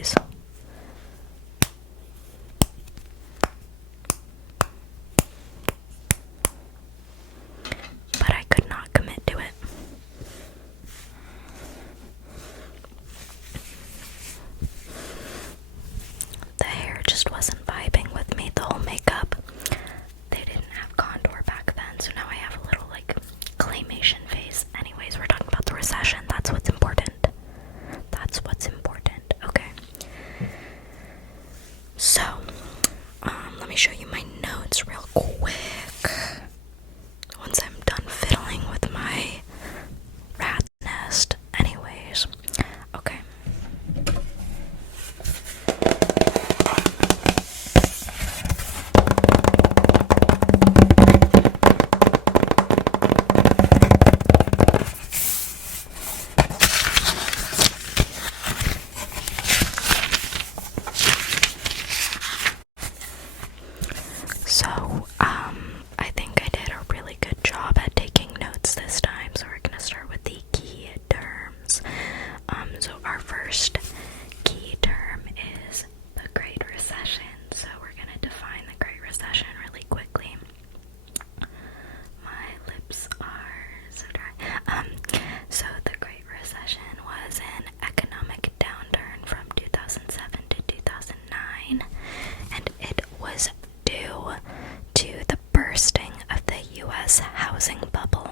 anyways. But I could not commit to it. The hair just wasn't vibing with me, the whole makeup. They didn't have contour back then, so now I have a little, like, claymation face. Anyways, we're talking about the recession. That's what's important. That's what's important. Okay. So, let me show you my notes real quick. Once I'm done fiddling with my rat nest. Anyways, okay. So, I think I did a really good job at taking notes this time, so we're gonna start with the key terms. So our first key term is the Great Recession. So we're gonna define the Great Recession really quickly. My lips are so dry. So the Great Recession was an economic downturn from 2007 to 2009, and it was due to the bursting of the U.S. housing bubble.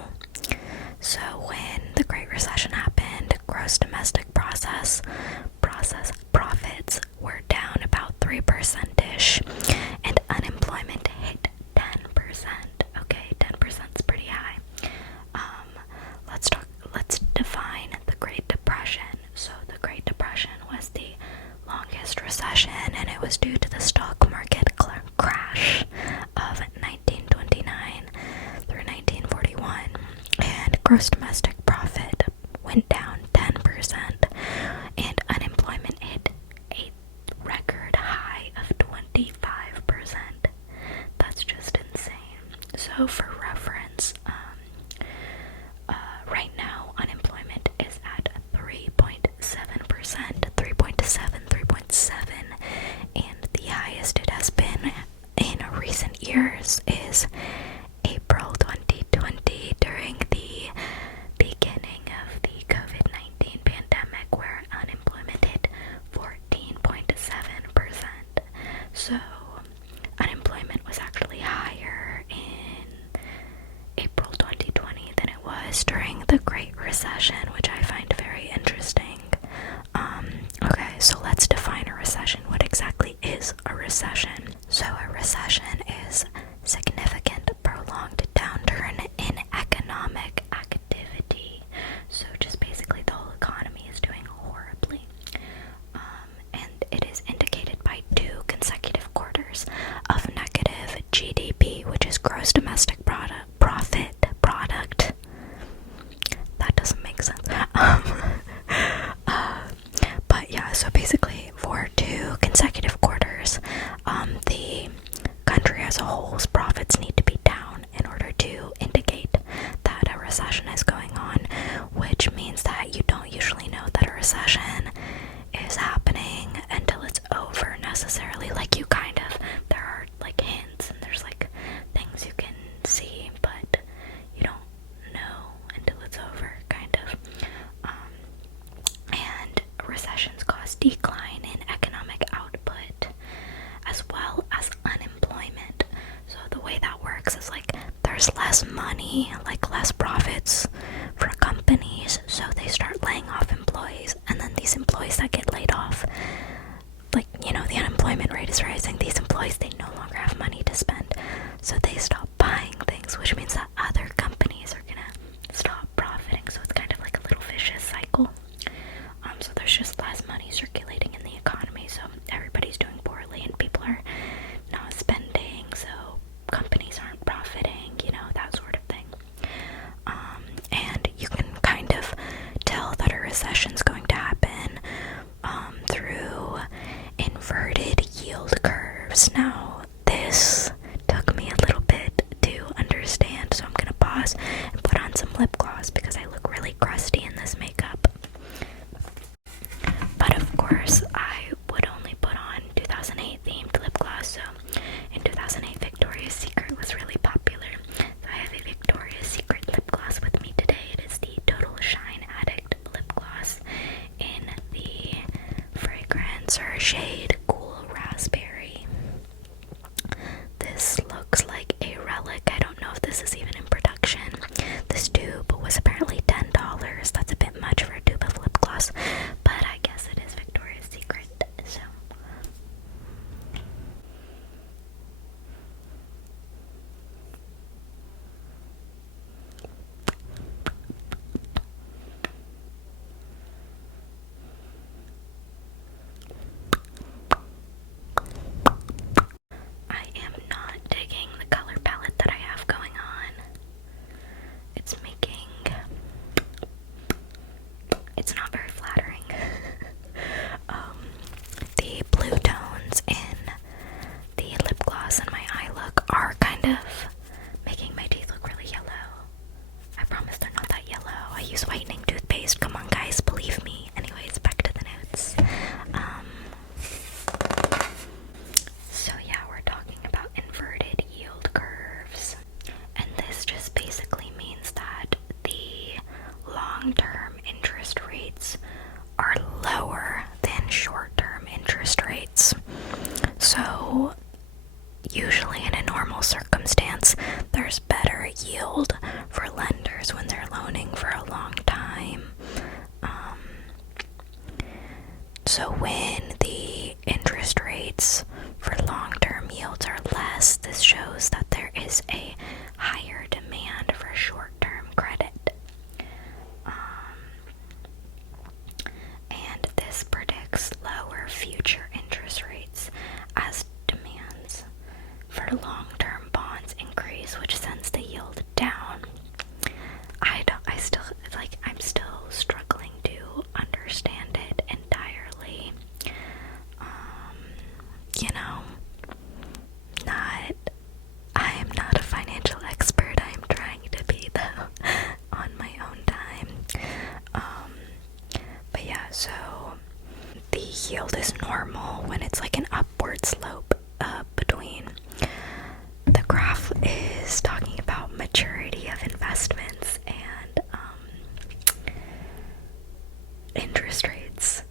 So when the Great Recession happened, gross domestic profits were down about 3%-ish, and unemployment hit 10%. Okay, 10% is pretty high. Let's define the Great Depression. So the Great Depression was the longest recession, and it was due to the stock market crash of 1929 through 1941, and gross domestic profit went down 10%, and unemployment hit a record high of 25%. That's just insane. So for reference, right now unemployment is at 3.7%, 3.7, and the highest it has been in recent years is April 2020 during the beginning of the COVID-19 pandemic, where unemployment hit 14.7%. So unemployment was actually higher in April 2020 than it was during the Great Recession, which I find very interesting. Okay, so let's define a recession. What exactly is a recession? So a recession is significant, prolonged downturn in economic activity. So just basically the whole economy is doing horribly. And it is indicated by 2 consecutive quarters of negative GDP, which is gross domestic product. That doesn't make sense. But yeah, so basically for 2 consecutive quarters, the country as a whole's profits need to be down in order to indicate that a recession is going on, which means that you don't usually know that a recession is happening until it's over necessarily. Like, you kind of, there are like hints and there's like things you can see, but you don't know until it's over, kind of. And recessions cause decline in economic output as well as unemployment. So the way that works is like there's less money, like less profits for companies, so they start laying off employees, and then these employees that get laid off, like, you know, the unemployment rate is rising. These employees, they no longer have money to spend, so they stop buying things, which means that other companies are gonna stop profiting. So it's kind of like a little vicious cycle. So there's just less money circulating in the economy, so everybody's doing poorly and people are not spending, so companies aren't profiting, you know, that sort of thing. And you can kind of tell that a recession's going to happen through inverted yield curves. Now, this took me a little bit to understand, so I'm gonna pause and put on some lip gloss because I look really crusty in this makeup. But of course, I shade Cool Raspberry. This looks like a relic. I don't know if this is even in production. This tube was apparently $10. That's a bit much for a tube of lip gloss, but I guess it is Victoria's Secret, so. I am not digging the color palette that I have going on. It's not very flattering. The blue tones in the lip gloss and my eye look are kind of making my teeth look really yellow. I promise they're not that yellow. I use whitening toothpaste. Come on, guys, believe me. Anyways, back to the notes. So yeah, we're talking about inverted yield curves. And this just basically means that the long-term interest rates are lower than short-term interest rates. So usually in a normal circumstance, there's better yield for lenders when they're loaning for a long time. So when the interest rates for long-term yields are less, this shows that there is a higher demand for short-term credit. And this predicts lower future interest rates as demands for long-term bonds increase, which sends the yield down. I'm still struggling to understand it entirely. I am not a financial expert. I am trying to be, though, on my own time. But yeah, so the yield is normal when it's like an upward slope between. The graph is talking about maturity of investments and interest rates.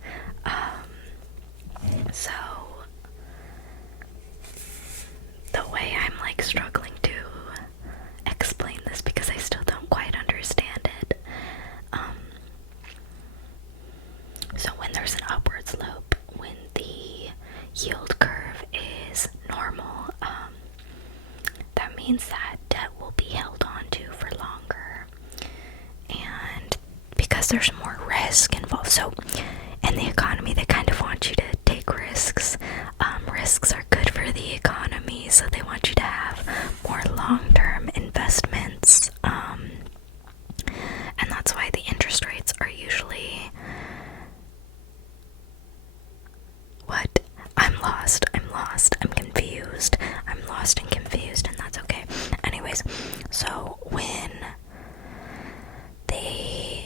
So the way I'm struggling to explain this because I still don't quite understand it. So when there's an upward slope, when the yield curve is normal, that means that debt will be held on to for longer. And because there's more risk involved, so in the economy, they kind of want you to take risks. Risks are good for the economy, so they want you to have more long-term investments. And that's why the interest rates are usually... What? I'm lost, I'm confused. I'm lost and confused, and that's okay. Anyways, so when the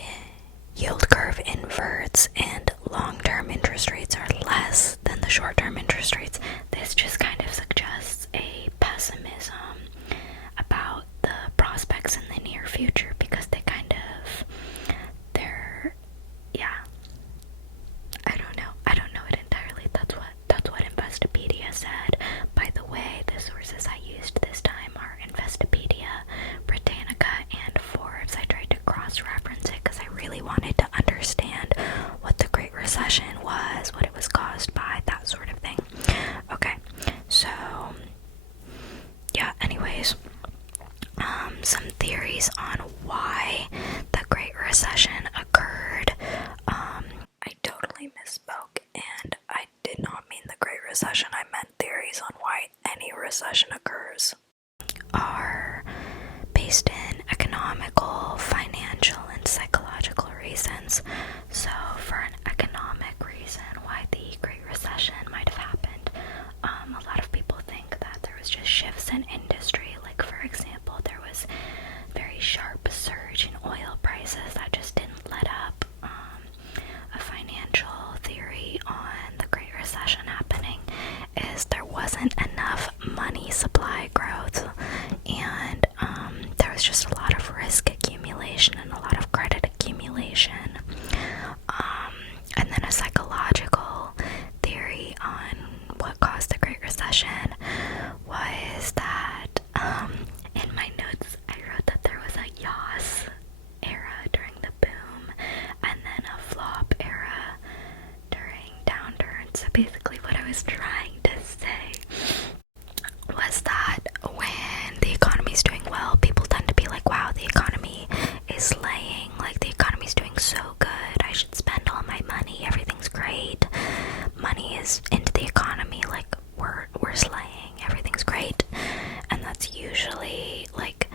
yield curve inverts and long-term interest rates are less than the short-term interest rates, this just kind of suggests a pessimism about the prospects in the near future because I don't know it entirely. That's what Investopedia said. By the way, the sources I used this time are Investopedia, Britannica, and Forbes. I tried to cross-reference it because I really wanted to understand what the Great Recession was, what it was caused by, that sort of thing. Okay, so yeah, anyways, some theories on why the Great Recession occurred. I totally misspoke, and I did not mean the Great Recession. I meant theories on why any recession occurs are based in economical, financial, and psychological reasons. So for an economic reason why the Great Recession might have happened, a lot of people think that there was just shifts in industry. Like, for example, there was very sharp surge in oil prices that just didn't let up. A financial theory on the Great Recession happening is there wasn't enough money supply So basically what I was trying to say was that when the economy's doing well, people tend to be like, wow, the economy is slaying, like the economy's doing so good, I should spend all my money, everything's great, money is into the economy, like we're slaying, everything's great. And that's usually like,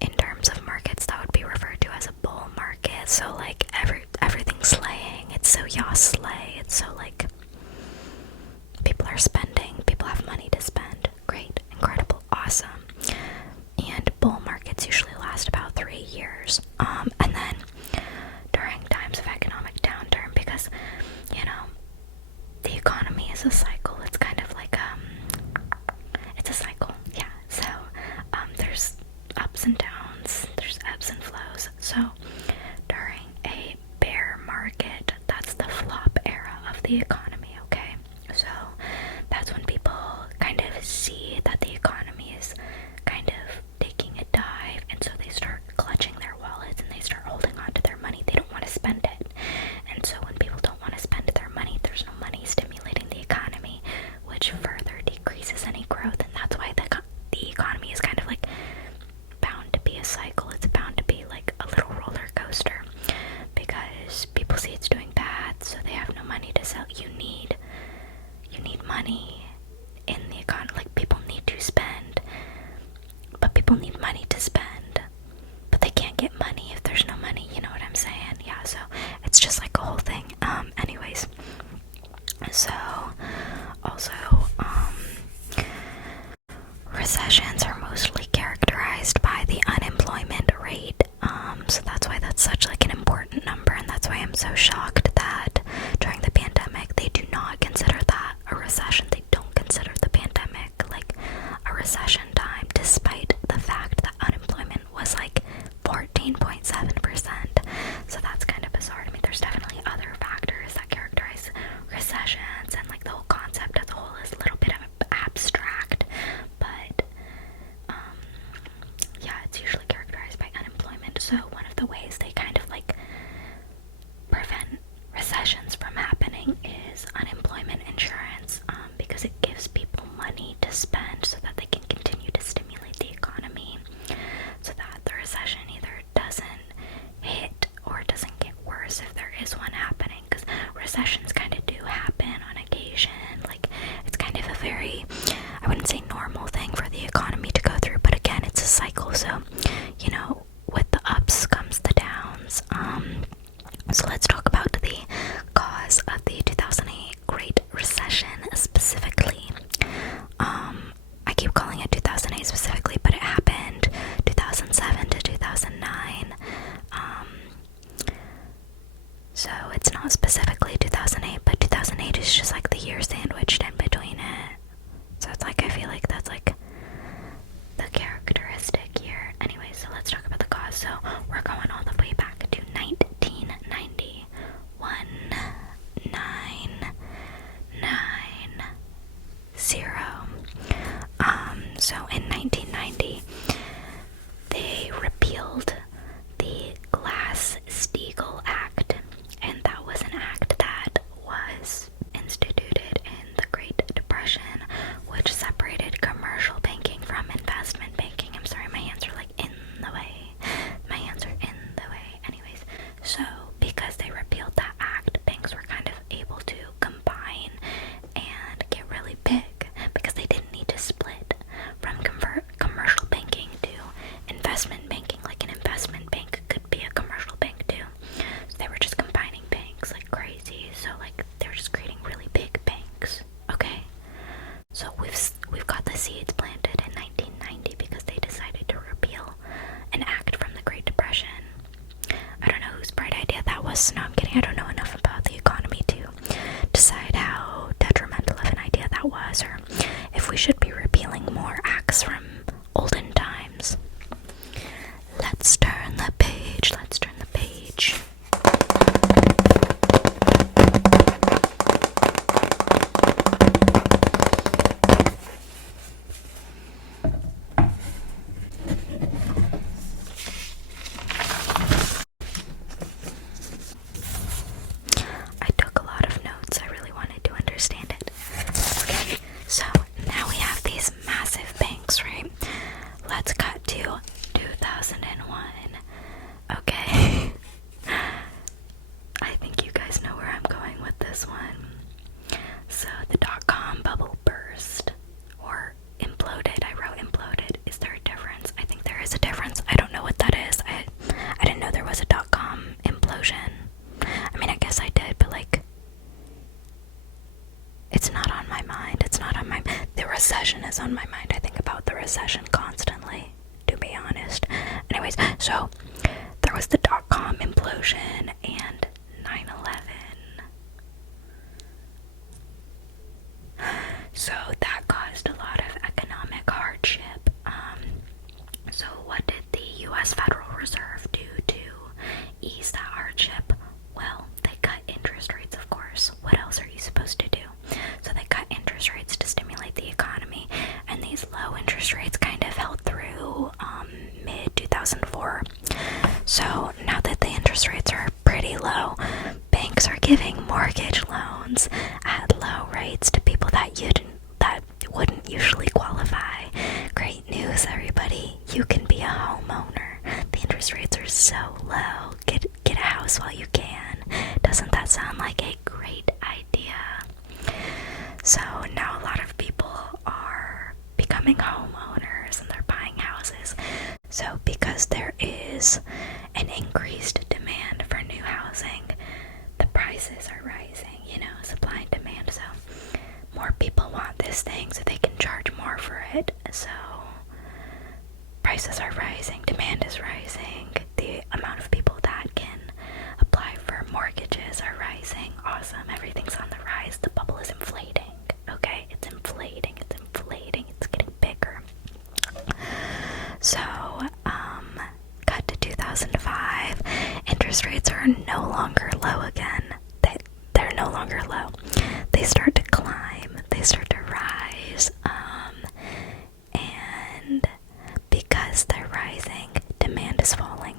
in terms of markets, that would be referred to as a bull market. So like everything's slaying, it's so slay, it's so like people are spending, people have money to spend, great, incredible, awesome. And bull markets usually last about 3 years. And then during times of economic downturn, because the economy is a cycle, it's kind of like it's a cycle, yeah. So there's ups and downs, there's ebbs and flows. So during a bear market, that's the flop era of the economy, okay? So that's when people kind of see that the economy is kind of taking a dive, and so they start clutching their wallets and they start holding on to their money. They don't want to spend it. And so when people don't want to spend their money, there's no money stimulating the economy, which further decreases any growth. And that's why the economy is kind of like bound to be a cycle. It's bound to be like a little roller coaster, because people see it's doing bad, so they have no money to sell. You need money in the economy. Like, people need to spend, but people need money to spend, but they can't get money if there's no money, you know what I'm saying? Yeah, so it's just like a whole thing. Anyways, so also recessions are mostly characterized by the unemployment rate. So that's why that's such like an important number, and that's why I'm so shocked that during the pandemic they do not consider that a recession. They don't consider the pandemic like a recession time, despite the fact that unemployment was like 14.7%. So that's kind of bizarre to me. There's definitely other factors that characterize recessions, and like the whole concept as a whole is a little bit abstract, but yeah, it's usually characterized by unemployment. So one of the ways they kind of like prevent recessions from happening is unemployment insurance, because it gives people money to spend so that they can continue to stimulate the economy, so that the recession either doesn't hit or doesn't get worse if there is one happening, because recessions kind of do happen on occasion. Like, it's kind of a very, I wouldn't say normal thing for the economy to go through, but again, it's a cycle. So with the ups comes the downs. So let's talk about the cause of the 2008 Great Recession specifically. I keep calling it 2008 specifically, but it happened 2007 to 2009. So it's not specifically 2008, but 2008 is just like the year sandwiched in between it. So it's like, I feel like that's like the characteristic year. Anyway, so let's talk about the cause. So we're going all the way back to 1990. 1990. So in 1990, they repealed the Glass-Steagall Act, and that was an act that was instituted in the Great Depression, which separated commercial banking from investment banking. I'm sorry, my hands are like in the way. My hands are in the way. Anyways, so because they repealed that act, banks were kind of able to combine and get really big, because they didn't need to split from commercial banking to investment banking. Like, an investment bank could be a commercial bank too. So they were just combining banks like crazy. So like, they're just creating really big banks. Okay, so we've got the seeds planted in 1990 because they decided to repeal an act from the Great Depression. I don't know whose bright idea that was. No, I'm kidding. I don't know enough about the economy to decide how detrimental of an idea that was, or if we should be repealing more acts from olden times. Let's turn the page. Let's turn the page. I took a lot of notes. I really wanted to understand my mind. It's not on my The recession is on my mind. I think about the recession constantly, to be honest. Anyways, so there was the dot-com implosion and 9/11. So that caused a lot of economic hardship. So what did the U.S. Federal Reserve do to ease that hardship? Well, they cut interest rates, of course. What else are you supposed to do? So they cut interest rates to stimulate the economy, and these low interest rates kind of held through mid-2004. So now that the interest rates are pretty low, banks are giving mortgage loans at low rates to people that wouldn't usually qualify. Great news, everybody. You can be a homeowner. The interest rates are so low. Get a house while you can. Doesn't that sound like a great idea? So now a lot of people are becoming homeowners and they're buying houses. So because there is an increased demand for new housing, the prices are rising, supply and demand. So more people want this thing, so they can charge more for it. So prices are rising, demand is rising, the amount of people that can apply for mortgages are rising. Awesome, everything's on the rise. The bubble is inflating. Okay, it's inflating, it's getting bigger. So, cut to 2005, interest rates are no longer low again. They're no longer low. They start to climb, they start to rise, and because they're rising, demand is falling.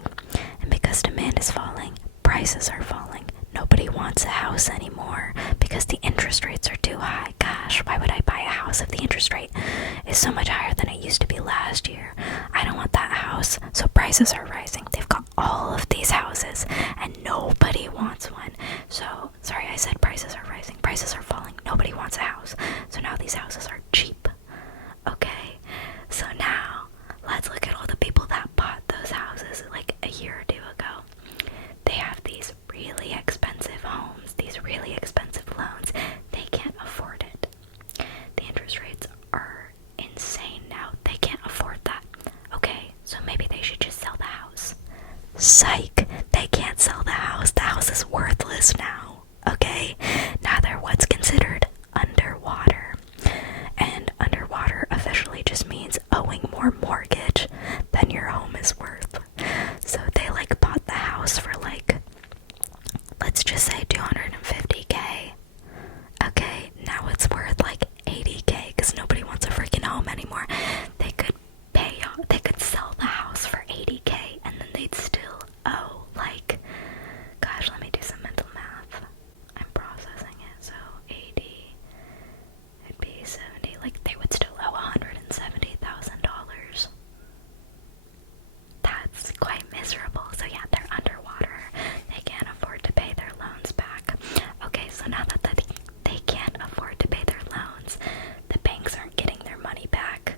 And because demand is falling, prices are falling. Nobody wants a house anymore because the interest rates are too high. Gosh, why would I buy a house if the interest rate is so much higher than it used to be last year? I don't want that house. So prices are rising. They've got all of these houses and nobody wants one. So, sorry, I said prices are rising. Prices are falling. Nobody wants a house. So now these houses are cheap. Okay? So now, let's look at all the people that bought those houses like a year or two ago. They have these really expensive homes, these really expensive loans. They can't afford it. The interest rates are insane now. They can't afford that. Okay, so maybe they should just sell the house. Psych! They can't sell the house. The house is worthless now. Okay? Now they're what's considered underwater. And underwater officially just means owing more mortgage than your home is worth. So they bought the house for let's just say 250K. Okay, now it's worth 80K because nobody wants a freaking home anymore. They could sell the house for 80K and then they'd still owe gosh, let me do some mental math. I'm processing it. So 80, it'd be 70, they would still owe $170,000. That's quite miserable. So yeah, they're underwater. They can't afford to pay their loans back. Okay, so now that they can't afford to pay their loans, the banks aren't getting their money back.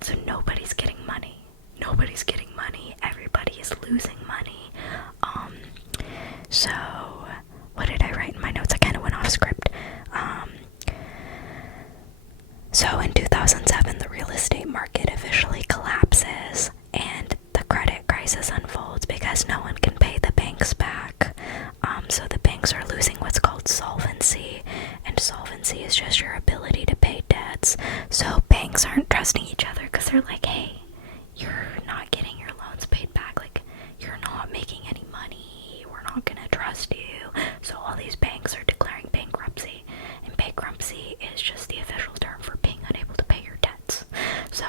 So nobody's getting money. Nobody's getting money. Everybody is losing money. So what did I write in my notes? I kind of went off script. So in 2007, the real estate market officially collapses and the credit crisis unfolds because no one can pay the banks back. So the banks are losing what's called solvency, and solvency is just your ability to pay debts. So banks aren't trusting each other because they're like, hey, you're not getting your loans paid back. You're not making any money. We're not going to trust you. So all these banks are declaring bankruptcy, and bankruptcy is just the official term for being unable to pay your debts. So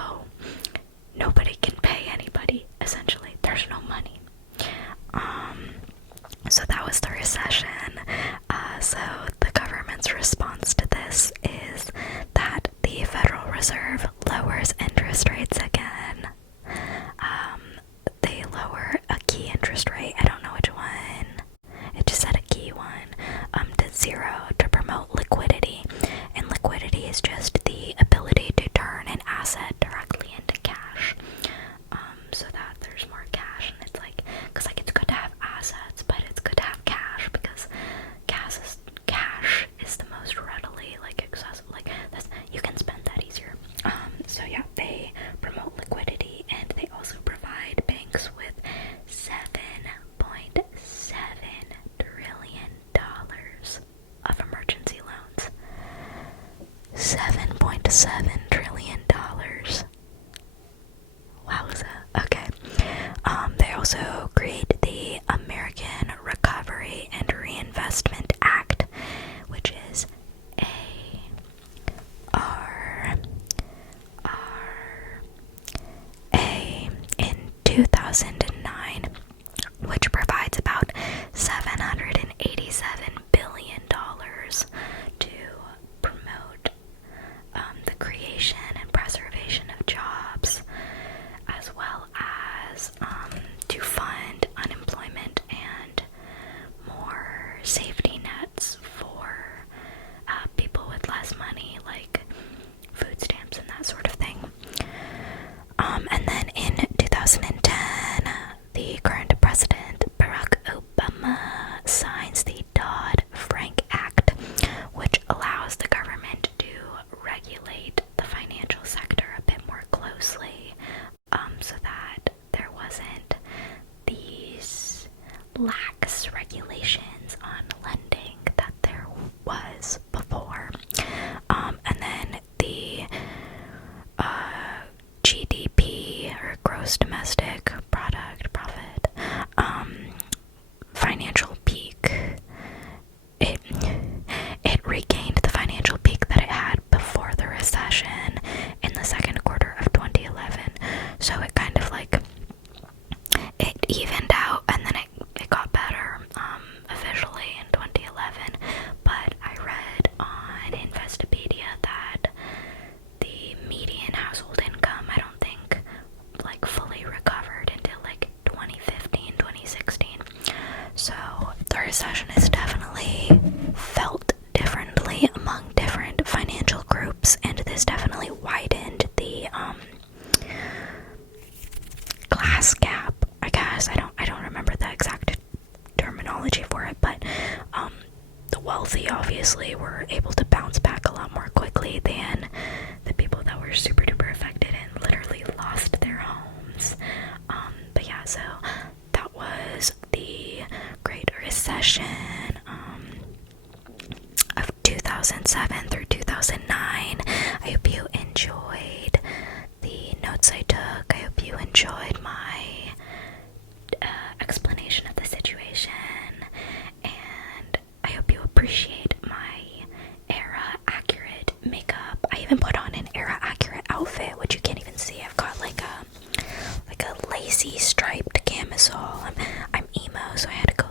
nobody can pay anybody, essentially. There's no money. So that was the recession. So the government's response to this is that the Federal Reserve lowers interest rates again. They lower a key interest rate, I don't know which one, it just said a key one, to 0 to promote liquidity. And liquidity is just the ability to turn an asset directly into cash, so that there's more cash. And it's because it's good to have assets, but it's good to have cash because cash is the most readily $1.7 trillion. Wowza. Okay. They also create the American Recovery and Reinvestment Act, which is A in 2009, which provides about $787 billion to promote the creation and preservation of jobs, as well as to fund unemployment and more safety nets for people with less money, like food stamps and that sort of thing. And then in 2010, the current president, Barack Obama, signs the Dodd-Frank Act, which allows the government to regulate the financial sector a bit more closely, so that there wasn't these lax regulations on lending that there was before. And then the GDP, or gross domestic product, profit, financial peak, it regained the financial peak that it had before the recession in the second quarter of 2011. So it kind of like, it evened out, and then it got better officially in 2011. But I read on Investopedia that the median household income, I don't think, like fully recovered until like 2015, 2016. So the recession is definitely felt differently among different financial groups, and this definitely widened the class gap, I guess. I don't remember the exact terminology for it, but the wealthy obviously were able to bounce back a lot more quickly than the people that were super duper affected and literally lost their homes. But yeah, so that was the Great Recession of 2007 through 2009. I hope you enjoyed the notes I took. I hope you enjoyed my explanation of the situation, and I hope you appreciate my era-accurate makeup. I even put on an era-accurate outfit, which you can't even see. I've got like a lacy striped camisole. I'm emo, so I had to go